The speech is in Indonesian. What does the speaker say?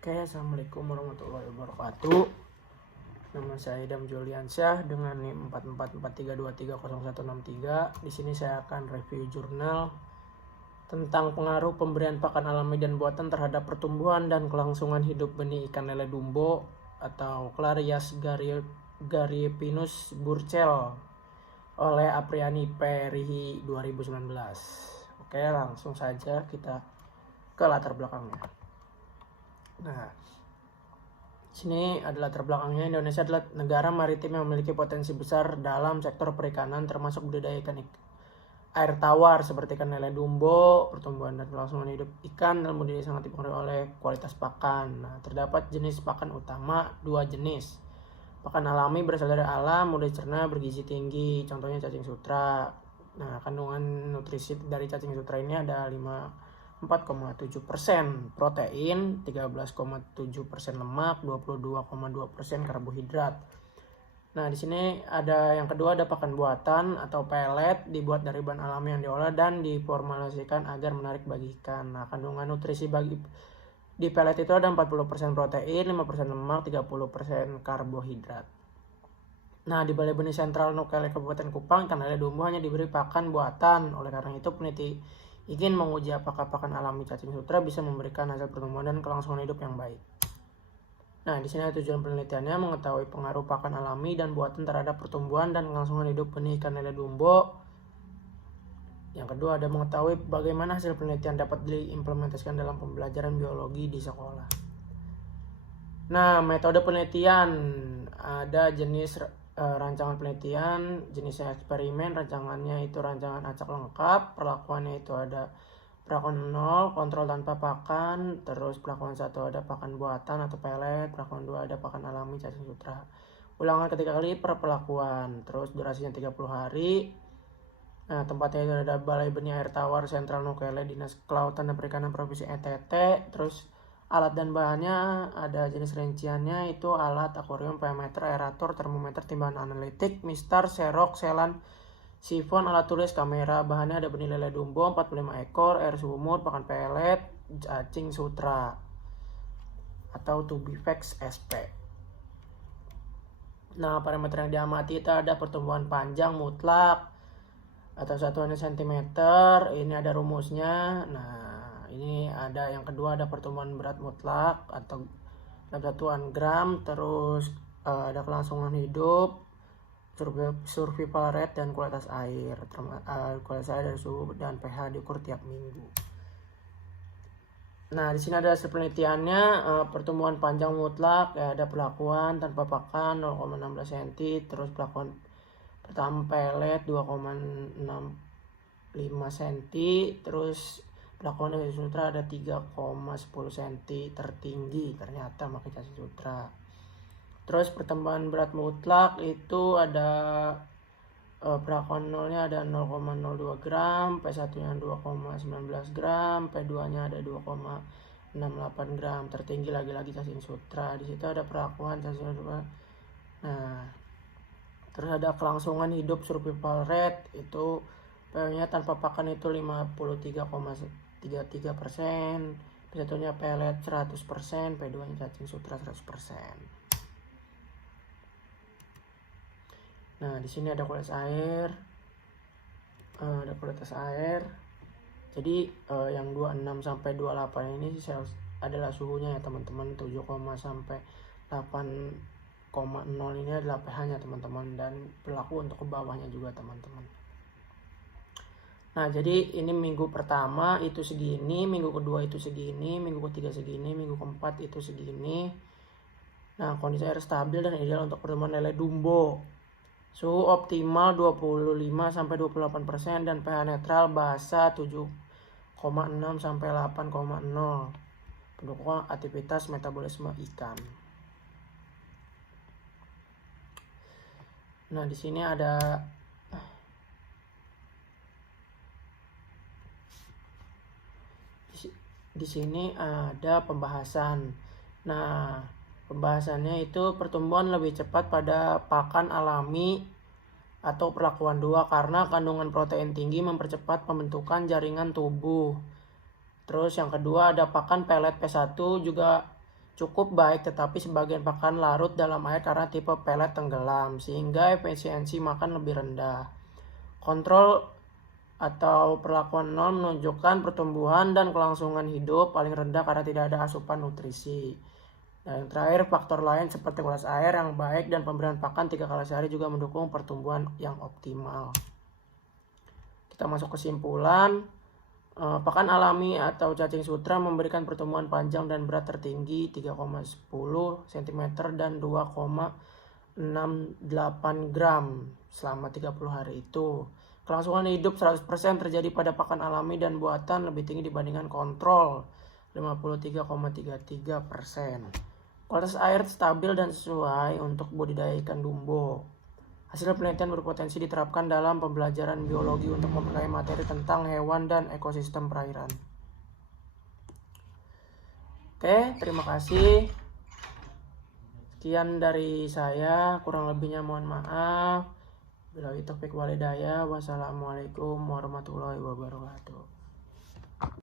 Oke, assalamualaikum warahmatullahi wabarakatuh. Nama saya Idam Juliansyah dengan NIM 4443230163. Di sini saya akan review jurnal tentang pengaruh pemberian pakan alami dan buatan terhadap pertumbuhan dan kelangsungan hidup benih ikan lele dumbo atau Clarias gariepinus burchell oleh Apriani Perihi 2019. Oke, langsung saja kita ke latar belakangnya. Nah, sini adalah latar belakangnya. Indonesia adalah negara maritim yang memiliki potensi besar dalam sektor perikanan, termasuk budidaya ikan air tawar seperti ikan lele dumbo. Pertumbuhan dan kelangsungan hidup ikan dalam budidaya sangat dipengaruhi oleh kualitas pakan. Nah, terdapat jenis pakan utama dua jenis. Pakan alami berasal dari alam, mudah dicerna, bergizi tinggi. Contohnya cacing sutra. Nah, kandungan nutrisi dari cacing sutra ini ada 4,7% protein, 13,7% lemak, 22,2% karbohidrat. Nah, di sini ada yang kedua, ada pakan buatan atau pelet, dibuat dari bahan alami yang diolah dan diformulasikan agar menarik bagi ikan. Nah, kandungan nutrisi di pelet itu ada 40% protein, 5% lemak, 30% karbohidrat. Nah, di Balai Benih Sentral Nukele Kabupaten Kupang, ikan lele dumbo hanya diberi pakan buatan. Oleh karena itu, peneliti ingin menguji apakah pakan alami cacing sutra bisa memberikan hasil pertumbuhan dan kelangsungan hidup yang baik. Nah, di sini ada tujuan penelitiannya: mengetahui pengaruh pakan alami dan buatan terhadap pertumbuhan dan kelangsungan hidup benih ikan lele dumbo. Yang kedua, ada mengetahui bagaimana hasil penelitian dapat diimplementasikan dalam pembelajaran biologi di sekolah. Nah, metode penelitian ada jenis rancangan penelitian, jenisnya eksperimen, rancangannya itu rancangan acak lengkap, perlakuannya itu ada perlakuan 0, kontrol tanpa pakan, terus perlakuan 1 ada pakan buatan atau pelet, perlakuan 2 ada pakan alami cacing sutra. Ulangan ketiga kali per perlakuan, terus durasinya 30 hari. Nah, tempatnya itu ada Balai Benih Air Tawar Sentral Nukele, Dinas Kelautan dan Perikanan Provinsi NTT. Terus alat dan bahannya ada jenis rinciannya itu alat akuarium, pH-meter, aerator, termometer, timbangan analitik, mistar, serok, selan, sifon, alat tulis, kamera. Bahannya ada benih lele dumbo 45 ekor, air sumur, pakan pelet, cacing sutra atau Tubivex SP. Nah, parameter yang diamati itu ada pertumbuhan panjang mutlak atau satuannya cm. Ini ada rumusnya. Nah, ini ada yang kedua, ada pertumbuhan berat mutlak atau dalam satuan gram. Terus ada kelangsungan hidup, survival rate, dan kualitas air. Kualitas air dari suhu dan pH diukur tiap minggu. Nah, di sini ada hasil penelitiannya. Pertumbuhan panjang mutlak ya, ada perlakuan tanpa pakan 0,16 cm, terus perlakuan pertama pelet 2,65 cm, terus perlakuan cacing sutra ada 3,10 cm, tertinggi ternyata pakai cacing sutra. Terus pertumbuhan berat mutlak itu ada perlakuan nolnya ada 0,02 gram, P1 nya 2,19 gram, P2 nya ada 2,68 gram, tertinggi lagi-lagi cacing sutra. Di situ ada perlakuan cacing sutra. Nah, terus ada kelangsungan hidup survival rate itu pH-nya tanpa pakan itu 53,33%, P1-nya pelet 100%, P2-nya cacing sutra 100%. Nah, di sini ada kualitas air. Jadi yang 26 sampai 28 ini adalah suhunya ya teman-teman. 7, sampai 8,0 ini adalah pH-nya teman-teman, dan berlaku untuk ke bawahnya juga teman-teman. Nah, jadi ini minggu pertama itu segini, minggu kedua itu segini, minggu ketiga segini, minggu keempat itu segini. Nah, kondisi air stabil dan ideal untuk pertumbuhan lele dumbo. Suhu optimal 25 sampai 28% dan pH netral basah 7,6 sampai 8,0. Pendukung aktivitas metabolisme ikan. Nah, di sini ada pembahasan. Nah, pembahasannya itu pertumbuhan lebih cepat pada pakan alami atau perlakuan 2 karena kandungan protein tinggi mempercepat pembentukan jaringan tubuh. Terus yang kedua ada pakan pelet P1 juga cukup baik, tetapi sebagian pakan larut dalam air karena tipe pelet tenggelam, sehingga efisiensi makan lebih rendah. Kontrol atau perlakuan nol menunjukkan pertumbuhan dan kelangsungan hidup paling rendah karena tidak ada asupan nutrisi. Dan yang terakhir, faktor lain seperti kualitas air yang baik dan pemberian pakan 3 kali sehari juga mendukung pertumbuhan yang optimal. Kita masuk kesimpulan. Pakan alami atau cacing sutra memberikan pertumbuhan panjang dan berat tertinggi 3,10 cm dan 2,68 gram selama 30 hari itu. Kelangsungan hidup 100% terjadi pada pakan alami dan buatan lebih tinggi dibandingkan kontrol 53,33%. Kualitas air stabil dan sesuai untuk budidaya ikan dumbo. Hasil penelitian berpotensi diterapkan dalam pembelajaran biologi untuk memperkaya materi tentang hewan dan ekosistem perairan. Oke, terima kasih. Sekian dari saya, kurang lebihnya mohon maaf. Billahi taufiq walhidayah. Wassalamualaikum warahmatullahi wabarakatuh.